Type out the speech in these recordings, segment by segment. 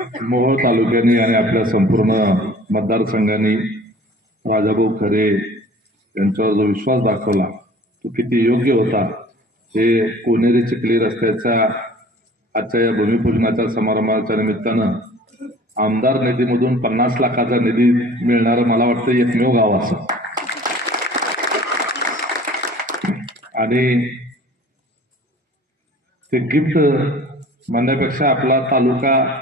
मोहोळ तालुक्याने आणि आपल्या संपूर्ण मतदारसंघाने राजाभाऊ खरे यांच्यावर जो विश्वास दाखवला तो किती योग्य होता हे कोनेरी चिखली रस्त्याच्या आजच्या या भूमिपूजनाच्या समारंभाच्या निमित्तानं आमदार निधीमधून पन्नास लाखाचा निधी मिळणारं मला वाटतं एकमेव गाव असं. आणि ते गिफ्ट म्हणण्यापेक्षा आपला तालुका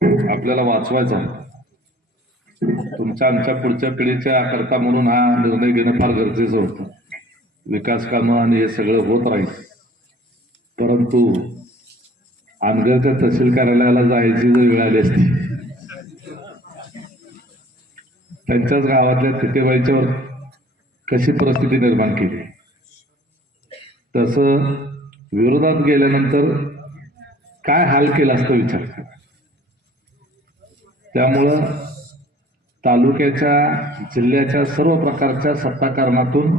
आपल्याला वाचवायचा तुमच्या आमच्या पुढच्या पिढीच्या करता म्हणून हा निर्णय घेणं फार गरजेचं होतं. विकास कामं आणि हे सगळं होत राहील. परंतु अनगरच्या तहसील कार्यालयाला जायची जर वेळ आली असती त्यांच्याच गावातल्या तिथेबाईच्यावर कशी परिस्थिती निर्माण केली? तसं विरोधात गेल्यानंतर काय हाल केला असतो विचार करा. त्यामुळं तालुक्याच्या जिल्ह्याच्या सर्व प्रकारच्या सत्ताकारणातून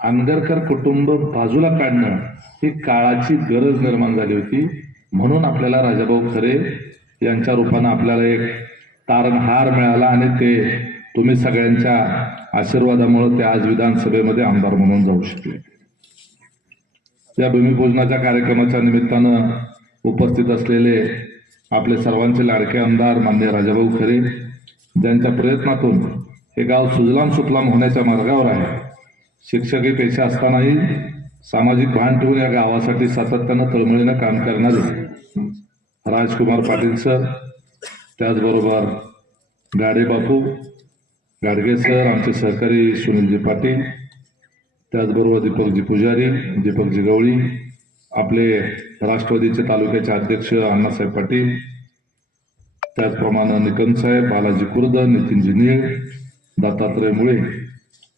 आंगरकर कुटुंब बाजूला काढणं ही काळाची गरज निर्माण झाली होती. म्हणून आपल्याला राजाभाऊ खरे यांच्या रूपानं आपल्याला एक तारणहार मिळाला आणि ते तुम्ही सगळ्यांच्या आशीर्वादामुळे ते आज विधानसभेमध्ये आमदार म्हणून जाऊ शकले. या भूमिपूजनाच्या कार्यक्रमाच्या निमित्तानं उपस्थित असलेले आपले सर्वांचे लाडके आमदार मान्य राजाभाऊ खरे ज्यांच्या प्रयत्नातून हे गाव सुजलाम सुफलाम होण्याच्या मार्गावर आहे. शिक्षकी पेशा असतानाही सामाजिक भान ठेवून या गावासाठी सातत्यानं तळमळीनं काम करणारे राजकुमार पाटील सर त्याचबरोबर गाडे बापू गाडगे सर आमचे सहकारी सुनीलजी पाटील त्याचबरोबर दीपकजी पुजारी दीपकजी गवळी आपले राष्ट्रवादीचे तालुक्याचे अध्यक्ष अण्णासाहेब पाटील त्याचप्रमाणे निकम साहेब बालाजी कुर्द नितीनजी निळ दत्तात्रय मुळे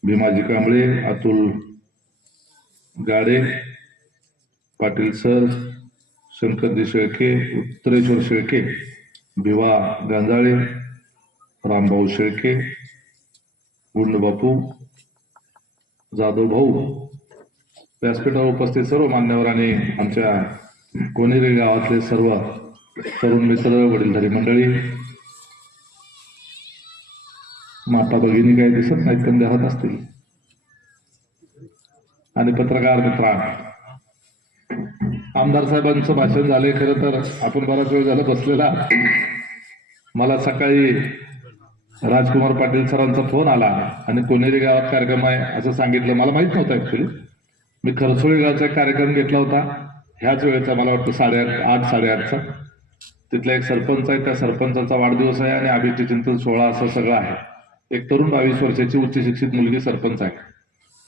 भीमाजी कांबळे अतुल गाडे पाटील सर शंकरजी शेळके उत्तरेश्वर शेळके भिवा गांजाळे रामभाऊ शेळके गुंडबापू जाधव भाऊ व्यासपीठावर उपस्थित सर्व मान्यवर आणि आमच्या कोणेरी गावातले सर्व तरुण मित्र वडीलधारी मंडळी माता भगिनी काही दिसत नाहीत पण देहात असतील. आणि पत्रकार मित्रा आमदार साहेबांचं भाषण झालंय खरं तर आपण बराच वेळ झाला बसलेला. मला सकाळी राजकुमार पाटील सरांचा फोन आला आणि कोणेरी गावात कार्यक्रम आहे असं सांगितलं. मला माहीत नव्हतं ऍक्च्युली मी खरसोळी गावचा एक कार्यक्रम घेतला होता. ह्याच वेळेचा मला वाटतं साडेआठ आठ साडेआठचा तिथला एक सरपंच आहे त्या सरपंचाचा वाढदिवस आहे आणि अभिजित चिंतन सोहळा असं सगळं आहे. एक तरुण बावीस वर्षाची उच्च शिक्षित मुलगी सरपंच आहे.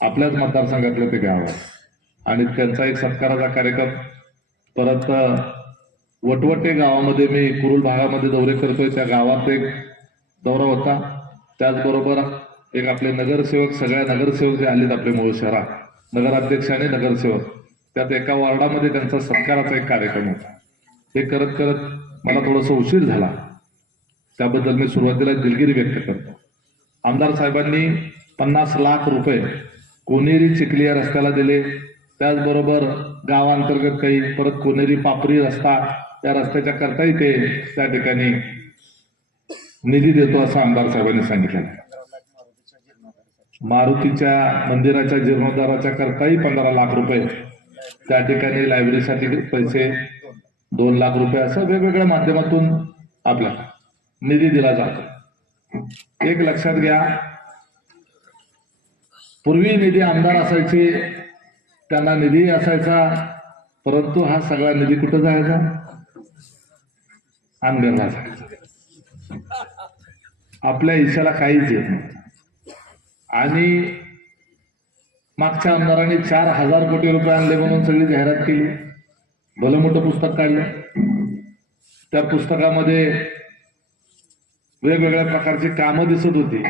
आपल्याच मतदारसंघातलं ते गाव आहे. आणि त्यांचा एक सत्काराचा कार्यक्रम. परत वटवटे गावामध्ये मी कुरुल भागामध्ये दौरे करतोय. त्या गावात एक दौरा होता. त्याचबरोबर एक आपले नगरसेवक सगळ्या नगरसेवक जे आलेत आपले मूळ शहरात नगराध्यक्ष आणि नगरसेवक. त्यात एका वॉर्डामध्ये त्यांचा सत्काराचा एक कार्यक्रम होता. हे करत करत मला थोडासा उशीर झाला. त्याबद्दल मी सुरुवातीला दिलगिरी व्यक्त करतो. आमदार साहेबांनी पन्नास लाख रुपये कोनेरी चिखली या रस्त्याला दिले. त्याचबरोबर गावांतर्गत काही परत कोनेरी पापरी रस्ता त्या रस्त्याच्या करता येते त्या ठिकाणी निधी देतो असं आमदार साहेबांनी सांगितलं. मारुतीच्या मंदिराच्या जीर्णोद्धाराच्या करताही पंधरा लाख रुपये. त्या ठिकाणी लायब्ररीसाठी पैसे दोन लाख रुपये असं वेगवेगळ्या माध्यमातून आपला निधी दिला जातो. एक लक्षात घ्या पूर्वी निधी आमदार असायचे त्यांना निधी असायचा परंतु हा सगळा निधी कुठं जायचा? आमदारला जायचा. आपल्या इशाला काहीच येत नव्हतं. आणि मागच्या आमदारांनी चार हजार कोटी रुपये आणले म्हणून सगळी जाहिरात केली. भलं मोठं पुस्तक काढलं. त्या पुस्तकामध्ये वेगवेगळ्या प्रकारची कामं दिसत होती.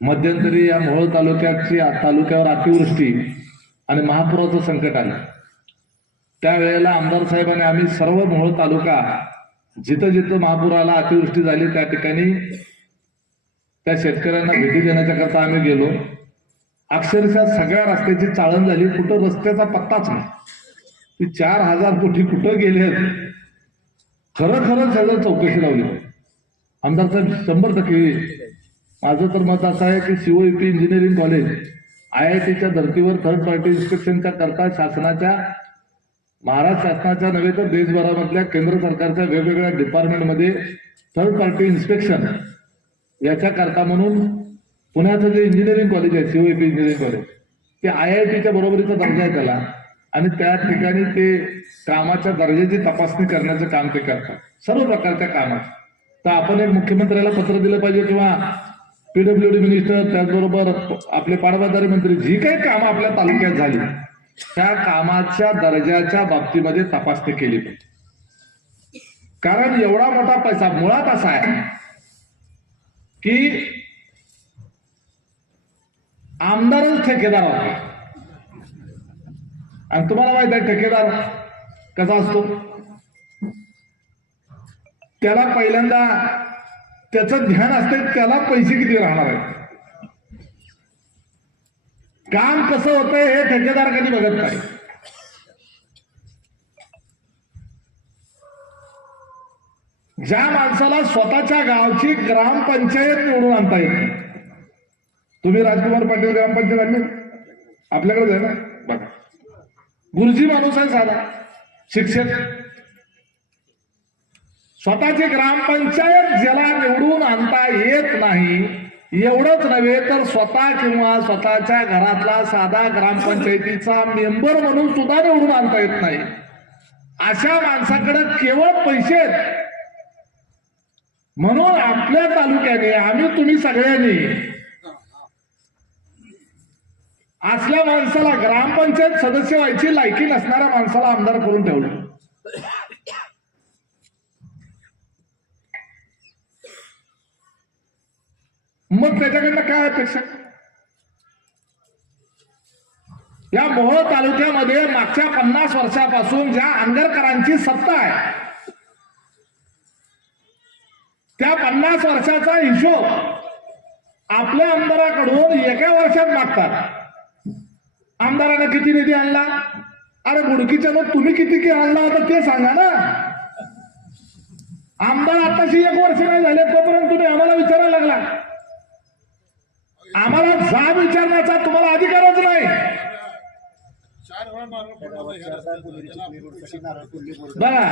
मध्यंतरी या मोहोळ तालुक्याची तालुक्यावर अतिवृष्टी आणि महापुराचं संकट आलं. त्यावेळेला आमदार साहेबांनी आम्ही सर्व मोहोळ तालुका जिथं जिथं महापुराला अतिवृष्टी झाली त्या ठिकाणी त्या शेतकऱ्यांना भेटी देण्याच्या करता आम्ही गेलो. अक्षरशः सगळ्या रस्त्याची चाळण झाली. कुठं रस्त्याचा पत्ताच नाही. ती चार हजार कोटी कुठं गेले खरं खरं सगळं चौकशी लावली. आमदार साहेब शंभर टक्के माझं तर मत असं आहे की COEP engineering college I I टीच्या धर्तीवर थर्ड पार्टी इन्स्पेक्शनच्या करता शासनाच्या महाराष्ट्र शासनाच्या नव्हे तर देशभरामधल्या केंद्र सरकारच्या वेगवेगळ्या डिपार्टमेंटमध्ये थर्ड पार्टी इन्स्पेक्शन याच्या करता म्हणून पुण्याचं जे इंजिनिअरिंग कॉलेज आहे सीओईपी इंजिनिअरिंग कॉलेज ते आय आय टीच्या बरोबरीचा दर्जा आहे त्याला. आणि त्या ठिकाणी ते कामाच्या दर्जाची तपासणी करण्याचं काम ते करतात. सर्व प्रकारच्या कामात. तर आपण एक मुख्यमंत्र्याला पत्र दिलं पाहिजे किंवा पीडब्ल्यू डी मिनिस्टर त्याचबरोबर आपले पाडवादारी मंत्री जी काही कामं आपल्या तालुक्यात झाली त्या कामाच्या दर्जाच्या बाबतीमध्ये तपासणी केली पाहिजे. कारण एवढा मोठा पैसा मुळात असा आहे की आमदारच ठेकेदार होता आणि तुम्हाला माहीत आहे ठेकेदार कसा असतो? त्याला पहिल्यांदा त्याचं ध्यान असते त्याला पैसे किती राहणार आहेत? काम कसं होतंय हे ठेकेदार कधी बघत नाही. ज्या माणसाला स्वतःच्या गावची ग्रामपंचायत निवडून आणता येत नाही. तुम्ही राजकुमार पाटील ग्रामपंचायत आणली? आपल्याकडे आहे ना? बघा गुरुजी माणूस आहे साधा शिक्षक. स्वतःची ग्रामपंचायत ज्याला निवडून आणता येत नाही एवढंच नव्हे तर स्वतः किंवा स्वतःच्या घरातला साधा ग्रामपंचायतीचा मेंबर म्हणून सुद्धा निवडून आणता येत नाही. अशा माणसाकडे केवळ पैसे आहेत. म्हणून आपल्या तालुक्याने आम्ही तुम्ही सगळ्यांनी असल्या माणसाला ग्रामपंचायत सदस्य व्हायची लायकी नसणाऱ्या माणसाला आमदार करून ठेवलं. मग त्याच्याकडनं काय अपेक्षा? या मोहोळ तालुक्यामध्ये मागच्या पन्नास वर्षापासून ज्या आंगरकरांची सत्ता आहे त्या पन्नास वर्षाचा हिशोब आपल्या आमदाराकडून एका वर्षात मागतात. आमदारानं किती निधी आणला? अरे गुडकीच्या मग तुम्ही किती की आणला होता ते सांगा ना. आमदार आताशी एक वर्ष नाही झाले तोपर्यंत तुम्ही आम्हाला विचारायला लागला. आम्हाला जाब विचारण्याचा तुम्हाला अधिकारच नाही. बघा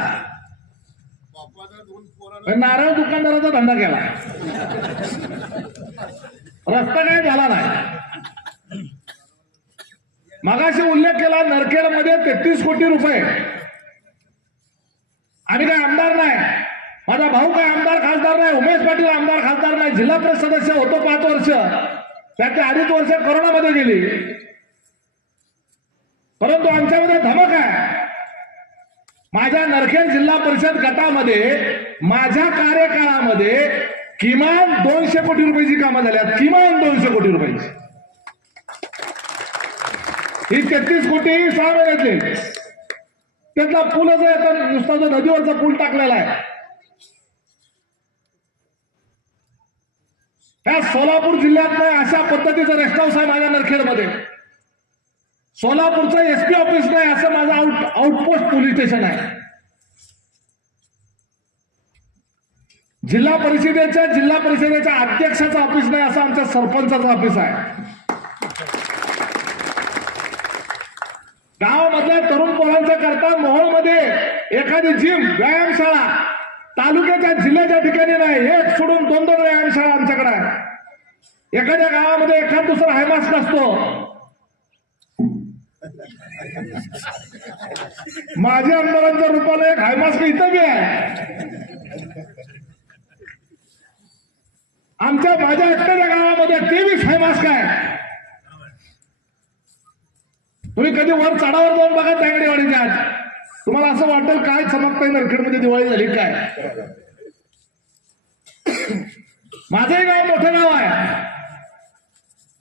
नारळ दुकानदाराचा धंदा केला. रस्ता काय झाला नाही. मगाशी उल्लेख केला नरखेडमध्ये तेहतीस कोटी रुपये. आम्ही काय आमदार नाही. माझा भाऊ काय आमदार खासदार नाही उमेश पाटील आमदार खासदार नाही जिल्हा परिषद सदस्य होतो पाच वर्ष. त्याचे अडीच वर्ष कोरोनामध्ये गेली. परंतु आमच्यामध्ये धमक आहे. माझ्या नरखेड जिल्हा परिषद गटामध्ये माझ्या कार्यकाळामध्ये किमान दोनशे कोटी रुपयाची कामं झाल्यात किमान दोनशे कोटी रुपयाची. ही तेहतीस कोटी सहा महिन्यातले. त्यातला पूलच आहे आता नुसता जो नदीवरचा पूल टाकलेला आहे. ह्या सोलापूर जिल्ह्यात अशा पद्धतीचा रेस्ट हाऊस आहे माझ्या नरखेडमध्ये. सोलापूरचं एसपी ऑफिस नाही असं माझं आउट आउटपोस्ट पोलीस स्टेशन आहे. जिल्हा परिषदेच्या जिल्हा परिषदेच्या अध्यक्षाचं ऑफिस नाही असं आमच्या सरपंचाचं ऑफिस आहे. गावामधल्या तरुण पोरांच्या करता मोहोळमध्ये एखादी जिम व्यायामशाळा. तालुक्याच्या जिल्ह्याच्या ठिकाणी नाही एक सोडून दोन दोन व्यायामशाळा आमच्याकडे आहे एखाद्या गावामध्ये एखाद दुसरा हायमास्क असतो माझ्या आमदारांच्या रूपाला एक हायमास्क इथं बी आहे. आमच्या माझ्या एकट्याच्या गावामध्ये तेवीस हायमास्क आहे. तुम्ही कधी वर चढावर जाऊन बघा तांगडेवाडीच्या आज तुम्हाला असं वाटेल काय चमकताय नरखेडमध्ये दिवाळी झाली काय. माझंही गाव मोठं गाव आहे.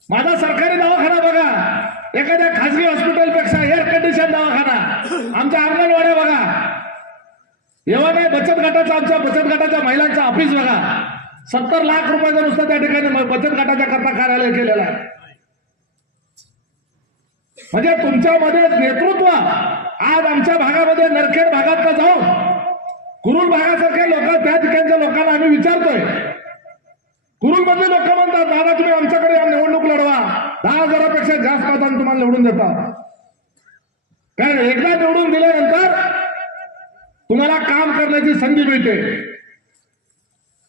माझा सरकारी दवाखाना बघा. एखाद्या खासगी हॉस्पिटलपेक्षा एअर कंडिशन दवाखाना. आमच्या अंगणवाड्या बघा. एव्हा नाही बचत गटाचा आमच्या बचत गटाच्या महिलांचा ऑफिस बघा. सत्तर लाख रुपयाचं नुसतं त्या ठिकाणी बचत गटाच्या करता कार्यालय केलेलं आहे. म्हणजे तुमच्यामध्ये नेतृत्व. आज आमच्या भागामध्ये नरखेड भागात का जाऊन कुरुल भागासारख्या लोक त्या ठिकाणच्या लोकांना आम्ही विचारतोय. कुरुलमधले लोक म्हणतात दादा तुम्ही आमच्याकडे या निवडणूक लढवा. दहा हजारापेक्षा जास्त मतांनी तुम्हाला निवडून देतात कारण एकदा निवडून दिल्यानंतर तुम्हाला काम करण्याची संधी मिळते.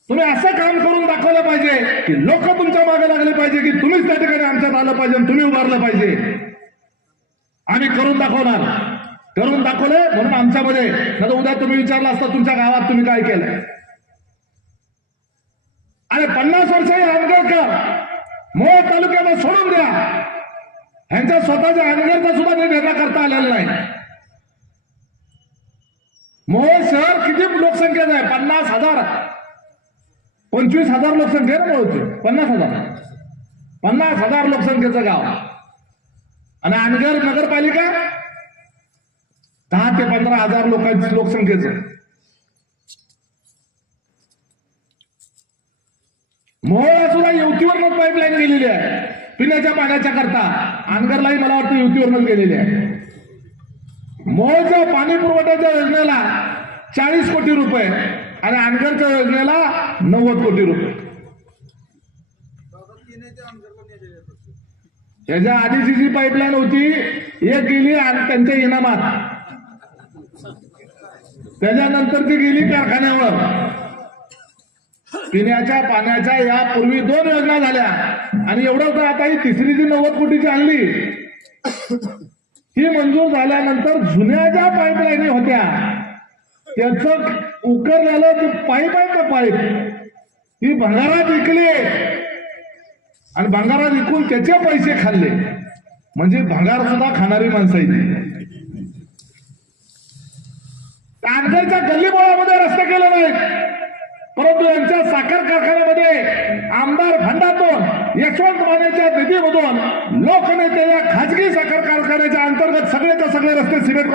तुम्ही असं काम करून दाखवलं पाहिजे की लोक तुमच्या मागे लागले पाहिजे की तुम्हीच त्या ठिकाणी आमच्यात आलं पाहिजे तुम्ही उभारलं पाहिजे. आम्ही करून दाखवणार. करून दाखवलं म्हणून आमच्यामध्ये उद्या तुम्ही विचारला असता तुमच्या गावात तुम्ही काय केलं अरे पन्नास वर्षाही आंबेडकर मोळ तालुक्याला सोडून द्या. ह्यांच्या स्वतःच्या आंबेडकर सुद्धा निर्णय करता आलेला नाही. मोहोळ शहर किती लोकसंख्येचं आहे? पन्नास हजार. पंचवीस हजार लोकसंख्या ना मोहोळची? पन्नास हजार. पन्नास हजार लोकसंख्येचं गाव. आणि अनगर नगरपालिका? दहा ते पंधरा हजार लोकांची लोकसंख्येचं. मोहळा सुद्धा युवतीवरच पाईपलाईन गेलेली आहे. पिण्याच्या पाण्याच्या करता. आनगरलाही मला वाटतं युवतीवरच गेलेली आहे. मोहोळच्या पाणी पुरवठ्याच्या योजनेला चाळीस कोटी रुपये आणि आनगरच्या योजनेला नव्वद कोटी रुपये. याच्या आधीची जी पाईपलाईन होती एक गेली आणि त्यांच्या इनामात. त्याच्यानंतर ती गेली कारखान्यावर. पिण्याच्या पाण्याच्या यापूर्वी दोन योजना झाल्या. आणि एवढं तर आता ही तिसरी जी नव्वद कोटीची आणली ही मंजूर झाल्यानंतर जुन्या ज्या पाईपलाईनी होत्या त्याचं उकरलेलं जे पाईप आहे का पाईप ही भंगारात विकली. आणि भंगारात विकून त्याचे पैसे खाल्ले. म्हणजे भंगार सुद्धा खाणारी माणसं आहे ती तानगरच्या गल्लीबोळामध्ये रस्ते केले नाहीत. परंतु यांच्या साखर कारखान्यामध्ये आमदार फंडातून यशवंत मानेच्या निधीमधून लोकनेते या खाजगी साखर कारखान्याच्या अंतर्गत सगळेच्या सगळे रस्ते सिमेंट